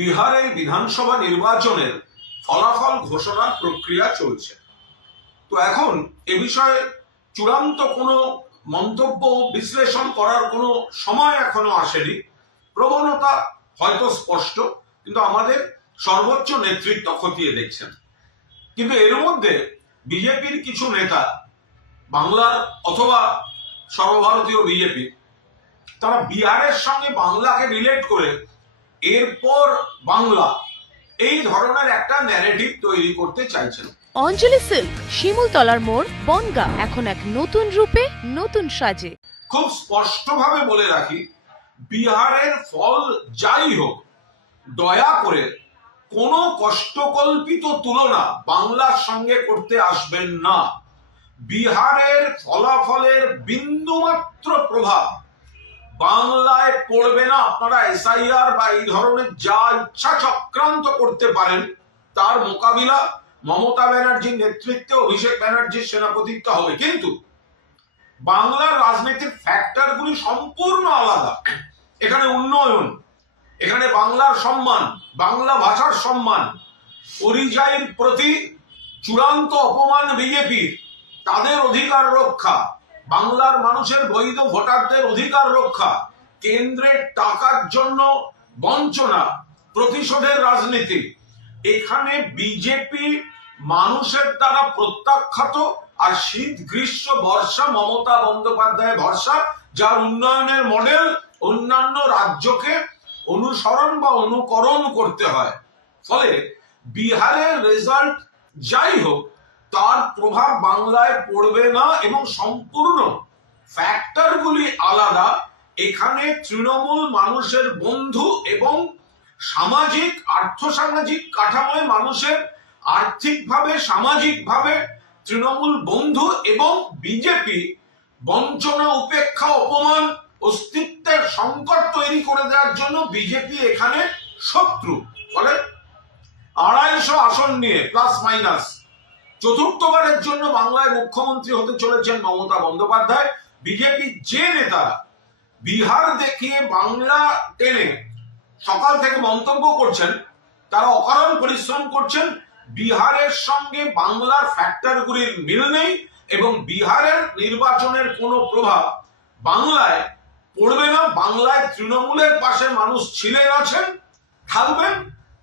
বিহারে বিধানসভা নির্বাচনের ফলাফল ঘোষণার প্রক্রিয়া চলছে। তো এখন এ বিষয়ে চূড়ান্ত কোনো মন্তব্য বিশ্লেষণ করার কোনো সময় এখনও আসেনি। প্রবণতা হয়তো স্পষ্ট, কিন্তু আমাদের সর্বোচ্চ নেতৃত্ব খতিয়ে দেখছেন। কিন্তু এর মধ্যে বিজেপির কিছু নেতা, বাংলার অথবা সর্বভারতীয় বিজেপি, তারা বিহারের সঙ্গে বাংলাকে রিলেট করে এরপর বাংলা এই ধরনের একটা ন্যারেটিভ তৈরি করতে চাইছেন। অঞ্জলি সিল্ক শিমুলতলার মোড় বনগা এখন এক নতুন রূপে নতুন সাজে। খুব স্পষ্টভাবে বলে রাখি বিহারের ফল যাই হোক দয়া করে কোনো কষ্টকল্পিত তুলনা বাংলার সঙ্গে করতে আসবেন না। বিহারের ফলাফলের বিন্দুমাত্র প্রভাব বাংলায় পড়বে না। আপনারা এসআইআর বা এই ধরনের যা ইচ্ছা চক্রান্ত করতে পারেন, তার মোকাবিলা মমতা ব্যানার্জির নেতৃত্বে অভিষেক ব্যানার্জির সেনাপতিত্ব হবে। কিন্তু বাংলার রাজনীতির ফ্যাক্টরগুলি সম্পূর্ণ আলাদা। এখানে উন্নয়ন, এখানে বাংলার সম্মান, বাংলা ভাষার সম্মান, পরিযায়ীর প্রতি চূড়ান্ত অপমান বিজেপির, তাদের অধিকার রক্ষা। বাংলার মানুষের বৈধ ভোটারদের অধিকার রক্ষা, কেন্দ্রের টাকার জন্য বঞ্চনা, প্রতিশোধের রাজনীতি। এখানে বিজেপি মানুষের দ্বারা প্রত্যাখ্যাত আর শীত গ্রীষ্ম বর্ষা মমতা বন্দ্যোপাধ্যায় ভরসা, যার উন্নয়নের মডেল অন্যান্য রাজ্যকে অনুসরণ বা অনুকরণ করতে হয়। ফলে বিহারের রেজাল্ট যাই হোক তার প্রভাব বাংলায় পড়বে না এবং সম্পূর্ণ ফ্যাক্টরগুলি আলাদা। এখানে তৃণমূল মানুষের বন্ধু এবং সামাজিক, আর্থসামাজিক কাঠামোয় মানুষের আর্থিকভাবে, সামাজিকভাবে তৃণমূল বন্ধু এবং বিজেপি বঞ্চনা, উপেক্ষা, অপমান, অস্তিত্বের সংকট তৈরি করে দেওয়ার জন্য বিজেপি এখানে শত্রু। ফলে আড়াইশো আসন নিয়ে প্লাস মাইনাস চতুর্থবারের জন্য বাংলায় মুখ্যমন্ত্রী হতে চলেছেন মমতা বন্দ্যোপাধ্যায়। বিজেপি যে নেতারা বিহার দেখিয়ে বাংলা টেনে সকাল থেকে মন্তব্য করছেন, তারা অকারণ পরিশ্রম করছেন, বিহারের সঙ্গে বাংলার ফ্যাক্টরগুলির মিল নেই এবং বিহারের নির্বাচনের কোনো প্রভাব বাংলায় পড়বে না, বাংলায় তৃণমূলের পাশে মানুষ ছিলেন, আছেন, থাকবেন।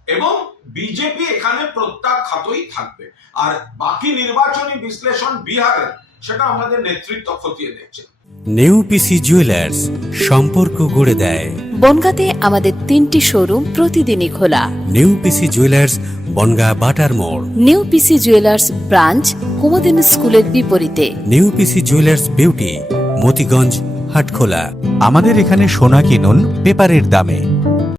এবং বিজেপি এখানে প্রত্যাখ্যাতই থাকবে। আর বাকি নির্বাচনী বিশ্লেষণ বিহারের সেটা আমাদের নেতৃত্ব খতিয়ে দেখছে। নেউপিসি জুয়েলার্স সম্পর্ক গড়ে দেয়। বনগাঁতে আমাদের তিনটি শোরুম প্রতিদিনই খোলা। New PC jewellers Bangaon Batar মোড়। New PC jewellers branch Kumudini স্কুলের বিপরীতে। New PC jewellers beauty Motiganj Hatkhola. আমাদের এখানে সোনা কিনুন পেপারের দামে।